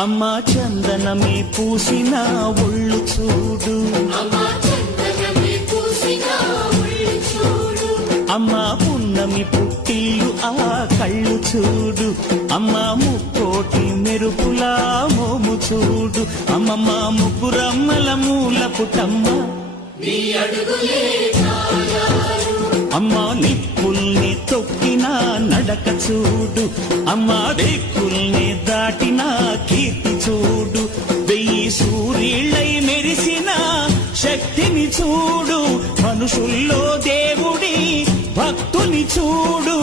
అమ్మా చందనమే పూసిన ఒళ్ళు చూడు, అమ్మా పున్నమి పుట్టిల్లు ఆ కళ్ళు చూడు, అమ్మా ముక్కోటి మెరుపులా మోము చూడు, అమ్మమ్మ ముగ్గురమ్మల మూల పుటమ్మ అమ్మా నిప్పుల్ని తొక్కిన నడక చూడు, అమ్మా దిక్కుల్ని దాటిన కీర్తి చూడు, 1000 సూర్యుళ్ళై మెరిసిన శక్తిని చూడు, మనుషుల్లో దేవుడి భక్తుని చూడు.